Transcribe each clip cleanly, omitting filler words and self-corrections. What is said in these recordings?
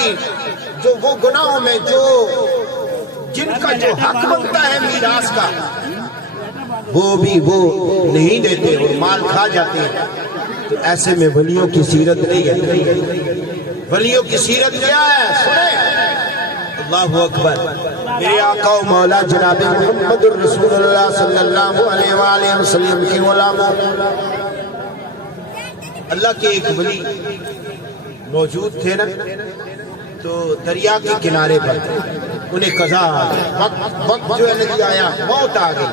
کی جو وہ گناہوں میں جو جن کا جو حق بنتا ہے میراث کا وہ بھی وہ نہیں دیتے اور مال کھا جاتے ہیں، تو ایسے میں ولیوں کی سیرت نہیں ہے۔ ولیوں کی سیرت کیا ہے؟ سنیں، اللہ اکبر۔ میرے آقا و مولا جناب محمد الرسول اللہ صلی اللہ علیہ وآلہ وسلم کے غلاموں، اللہ کے ایک ولی موجود تھے نا، تو دریا کے کنارے پر انہیں قضا وقت جو ہے نا جی آیا، موت آ گئی،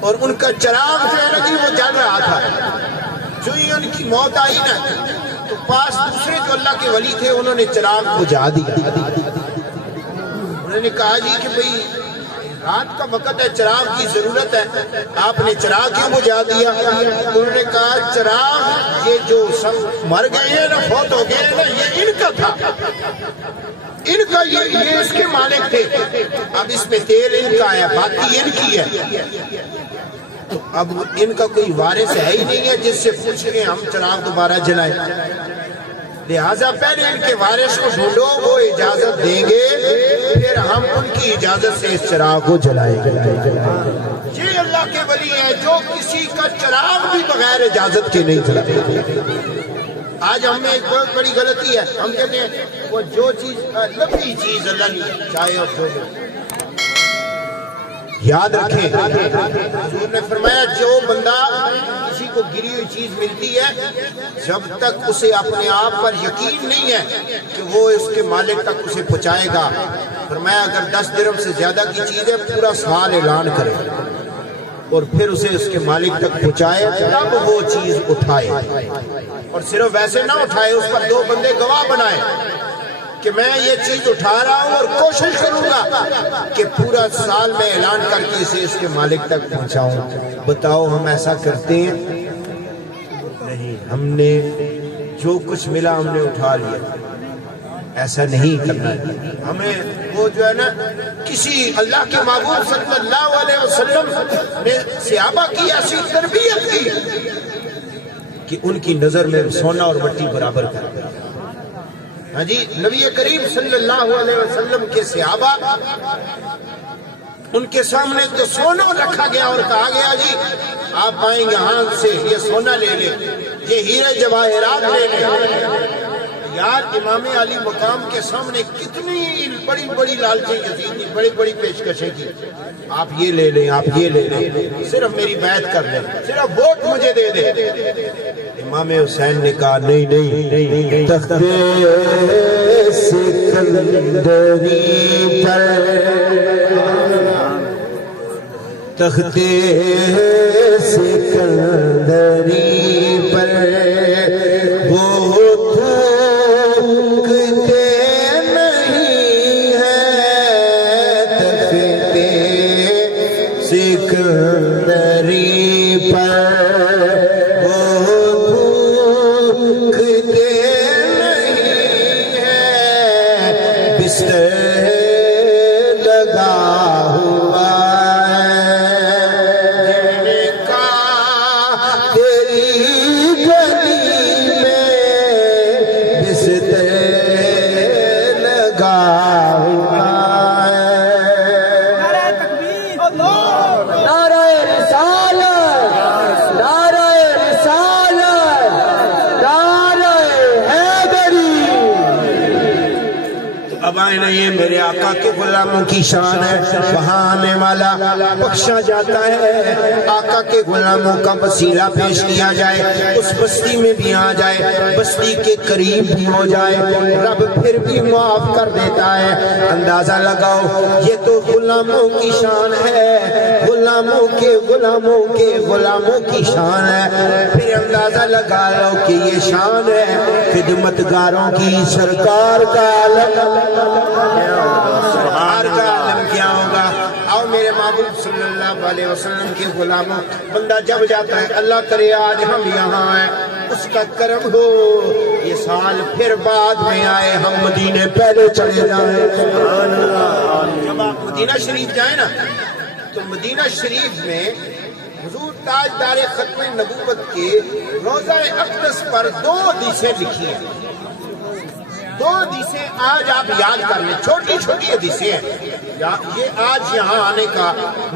اور ان کا چراغ جو ہے نا جی وہ جل رہا تھا۔ جو ہی ان کی موت آئی نا تو پاس دوسرے جو اللہ کے ولی تھے انہوں نے چراغ بجھا دیا۔ انہوں نے کہا جی کہ بھئی رات کا وقت ہے، چراغ کی ضرورت ہے، آپ نے چراغ کیوں بجھا دیا؟ انہوں نے کہا چراغ یہ جو سب مر گئے ہیں نا، فوت ہو گئے ہیں نا، یہ ان کا تھا، ان کا یہ اس کے مالک تھے، اب اس میں تیل ان کا ہے، باقی ان کی ہے، تو اب ان کا کوئی وارث ہے ہی نہیں ہے جس سے پوچھیں ہم چراغ دوبارہ جلائیں، لہٰذا پہلے ان کے وارث کو ڈھونڈو، وہ اجازت دیں گے، پھر ہم ان کی اجازت سے اس چراغ کو جلائیں گے۔ یہ اللہ کے ولی ہیں جو کسی کا چراغ بھی بغیر اجازت کے نہیں جلاتے۔ آج ہم میں ایک بہت بڑی غلطی ہے، ہم کہتے ہیں وہ جو چیز لفظی چیز اللہ نہیں چاہے اور جو یاد رکھیں، حضور نے فرمایا جو بندہ کسی کو گری ہوئی چیز ملتی ہے جب تک اسے اپنے آپ پر یقین نہیں ہے کہ وہ اس کے مالک تک اسے پہنچائے گا، فرمایا اگر 10 درہم سے زیادہ کی چیز ہے پورا سال اعلان کرے اور پھر اسے اس کے مالک تک پہنچائے، تب وہ چیز اٹھائے، اور صرف ویسے نہ اٹھائے، اس پر 2 بندے گواہ بنائے کہ میں یہ چیز اٹھا رہا ہوں اور کوشش کروں گا کہ پورا سال میں اعلان کر کے اسے اس کے مالک تک پہنچاؤں۔ بتاؤ ہم ایسا کرتے ہیں؟ نہیں، ہم نے جو کچھ ملا ہم نے اٹھا لیا، ایسا نہیں کرنا ہے ہمیں۔ وہ جو ہے نا کسی اللہ کے محبوب صلی اللہ علیہ وسلم نے صحابہ کی ایسی تربیت کی کہ ان کی نظر میں سونا اور مٹی برابر کر۔ ہاں جی، نبی کریم صلی اللہ علیہ وسلم کے صحابہ، ان کے سامنے تو سونا رکھا گیا اور کہا گیا جی آپ آئیں یہاں سے یہ سونا لے لیں، یہ ہیرے جواہرات لے لیں۔ یار امام علی مقام کے سامنے کتنی بڑی بڑی لالچیں یزید نے بڑی بڑی پیشکشیں کی، آپ یہ لے لیں، آپ یہ لے لیں، صرف میری بیعت کر لیں، صرف ووٹ مجھے دے دیں۔ امام حسین نے کہا نہیں نہیں، تخت سکندری پر، تخت سکندری پر وہ سکندری پر وہ بھوکتے نہیں ہے، بستر لگا ہوا ہے، کا تیری گلی میں بستر لگا ہوا یہ میرے آقا کے غلاموں کی شان ہے۔ وہاں آنے والا بخشا جاتا ہے، آقا کے غلاموں کا وسیلہ پیش کیا جائے، اس بستی میں بھی آ جائے، بستی کے قریب بھی ہو جائے، رب پھر بھی معاف کر دیتا ہے۔ اندازہ لگاؤ یہ تو غلاموں کی شان ہے، غلاموں کے غلاموں کے غلاموں کی شان ہے، پھر اندازہ لگا لو کہ یہ شان ہے خدمتگاروں کی۔ سرکار کا سرکار کا عالم کیا ہوگا؟ آؤ میرے محبوب صلی اللہ علیہ وسلم کے غلاموں، بندہ جب جاتا ہے اللہ کرے آج ہم یہاں ہیں، اس کا کرم ہو یہ سال پھر بعد میں آئے، ہم مدینے پہلے چلے جائیں۔ جب آپ مدینہ شریف جائیں نا تو مدینہ شریف میں حضور تاجدار ختم نبوت کے روضہ اقدس پر 2 حدیثیں لکھی ہیں، دو حدیثیں آج آپ یاد کر لیں، چھوٹی چھوٹی حدیثیں ہیں، یہ آج یہاں آنے کا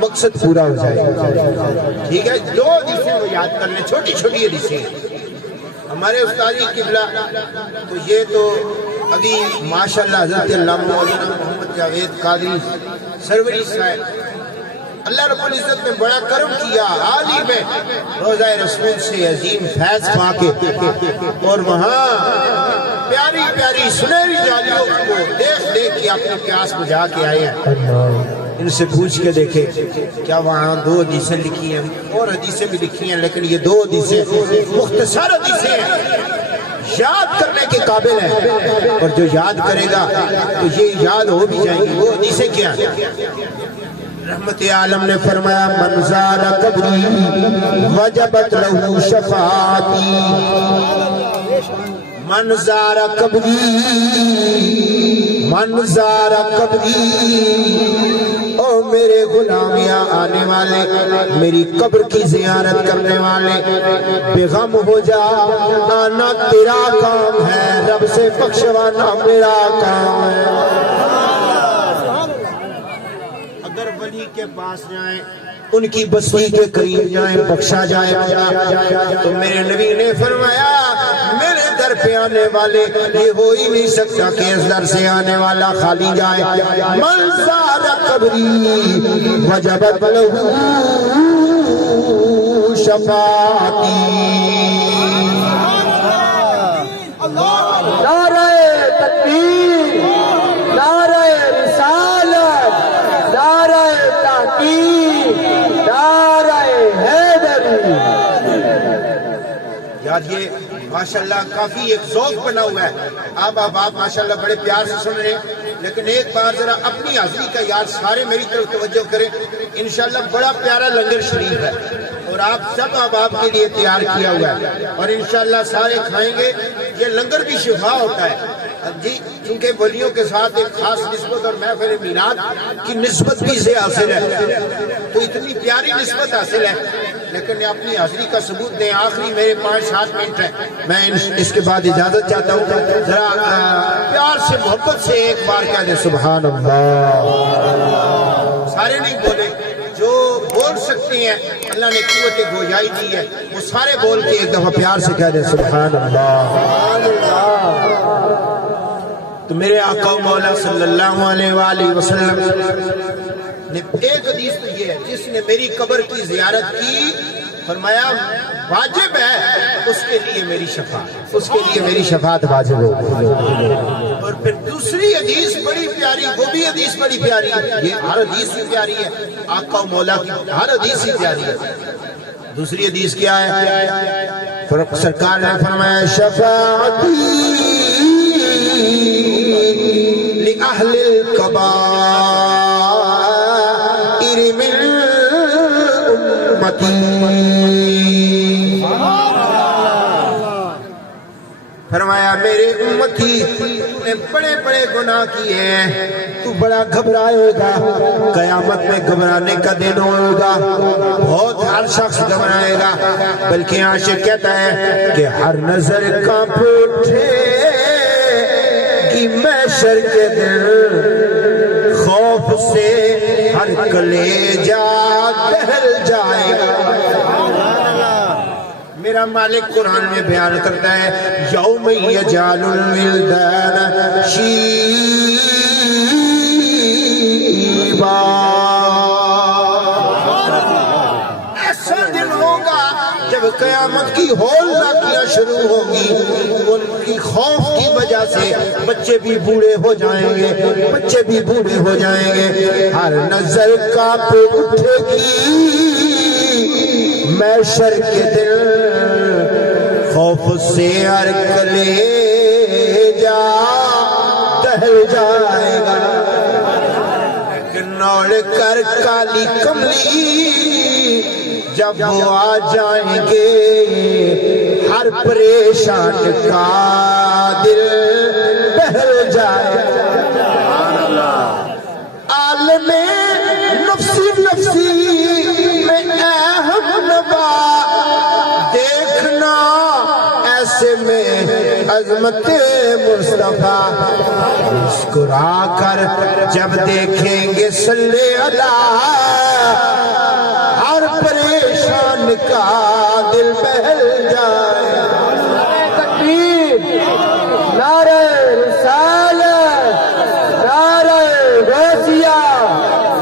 مقصد پورا ہو جائے، ٹھیک ہے؟ دو حدیثیں وہ یاد کر لیں، چھوٹی چھوٹی حدیثیں ہیں۔ ہمارے استادی قبلہ تو یہ تو ابھی ماشاءاللہ حضرت علامہ مولانا محمد جاوید قادری سروری صاحب، اللہ رب العزت نے بڑا کرم کیا، حال ہی میں روضہ رسول سے عظیم فیض پا کے اور وہاں پیاری پیاری سنہری جالیوں کو دیکھ دیکھ کے اپنی پیاس بجھا کے آئے ہیں۔ ان سے پوچھ کے دیکھے کیا وہاں دو حدیثیں لکھی ہیں، اور حدیثیں بھی لکھی ہیں، لیکن یہ دو حدیثیں مختصر حدیثیں ہیں، یاد کرنے کے قابل ہیں، اور جو یاد کرے گا تو یہ یاد ہو بھی جائیں گی۔ وہ حدیثیں کیا ہیں؟ رحمت عالم نے فرمایا من زار قبری وجبت لہ شفاعتی، من زار قبری، من زار قبری، او میرے غلامیاں آنے والے، میری قبر کی زیارت کرنے والے، بے غم ہو جا، آنا تیرا کام ہے، رب سے بخشوانا میرا کام ہے۔ اگر ولی کے پاس جائیں، ان کی بستی کے قریب جائیں، بخشا جائے تو میرے نبی نے فرمایا میرے در پہ آنے والے یہ ہو ہی نہیں سکتا کہ اس در سے آنے والا خالی جائے۔ من زار قبری وجبت لہ شفاعتی۔ نعرہ تکبیر، نعرہ رسالت، نعرہ تحقیق، نعرہ حیدری۔ یار یہ ماشاءاللہ کافی ایک ذوق بنا ہوا ہے، آپ ماشاءاللہ بڑے پیار سے سن رہے ہیں، لیکن ایک بار ذرا اپنی حاضری کا یاد سارے میری طرف توجہ کریں۔ انشاءاللہ بڑا پیارا لنگر شریف ہے اور آپ سب آپ کے لیے تیار کیا ہوا ہے، اور انشاءاللہ سارے کھائیں گے۔ یہ لنگر بھی شفا ہوتا ہے جی، چونکہ ولیوں کے ساتھ ایک خاص نسبت اور محفل میلاد کی نسبت بھی سے حاصل ہے، تو اتنی پیاری نسبت حاصل ہے، لیکن اپنی حاضری کا ثبوت دیں۔ آخری میرے 5-7 منٹ ہیں، میں اس کے بعد اجازت چاہتا ہوں، ذرا پیار سے محبت سے ایک بار کہہ دیں سبحان اللہ۔ سارے نہیں بولے، جو بول سکتے ہیں اللہ نے قوت گویائی دی ہے، وہ سارے بول کے ایک دفعہ پیار سے کہہ دیں سبحان اللہ۔ تو میرے آقا و مولا صلی اللہ علیہ وآلہ وسلم نے ایک حدیث تو یہ ہے، جس نے میری قبر کی زیارت کی فرمایا واجب ہے اس کے لیے میری شفاعت، اس کے لیے میری شفاعت واجب ہو۔ اور پھر دوسری حدیث بڑی پیاری، وہ بھی حدیث بڑی پیاری ہے، یہ ہر حدیث ہی پیاری ہے، آقا و مولا کی ہر حدیث ہی پیاری ہے۔ دوسری حدیث کیا ہے؟ سرکار نے فرمایا شفاعتی لأہل الکبائر من امتی۔ فرمایا میرے امتی نے بڑے بڑے گناہ کیے ہیں، تو بڑا گھبرائے گا، قیامت میں گھبرانے کا دن ہوگا، بہت ہر شخص گھبرائے گا، بلکہ عاشق کہتا ہے کہ ہر نظر کانپ اٹھے گی محشر کے دن، خوف سے ہر کلیجہ دہل جائے گا۔ میرا مالک قرآن میں بیان کرتا ہے یوم یجعل الولدان شیبا، ایسا دن ہوگا جب قیامت کی ہولناکیاں شروع ہوں گی، ان کی خوف کی وجہ سے بچے بھی بوڑھے ہو جائیں گے، بچے بھی بوڑھے ہو جائیں گے، ہر نظر کانپ اٹھے گی محشر کے دن، خوف سے ہر کلیجہ دہل جائے گا۔ نوڑ کر کالی کملی جب وہ آ جائیں گے، ہر پریشان کا دل بہل جائے گا۔ عالم نفسی نفسی میں اہم نبا دیکھنا، ایسے میں عظمت مصطفیٰ مسکرا کر جب دیکھیں گے صلی اللہ ہر پریشان کا دل بہل جائے تکبیر نعرہ رسالت نعرہ غوثیہ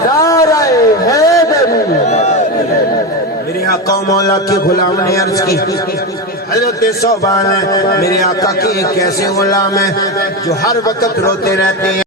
نعرہ حیدری میرے آقا و مولا کے غلام نے عرض کی حضرت صوبان ہے میرے آقا کے ایک ایسے غلام ہیں جو ہر وقت روتے رہتے ہیں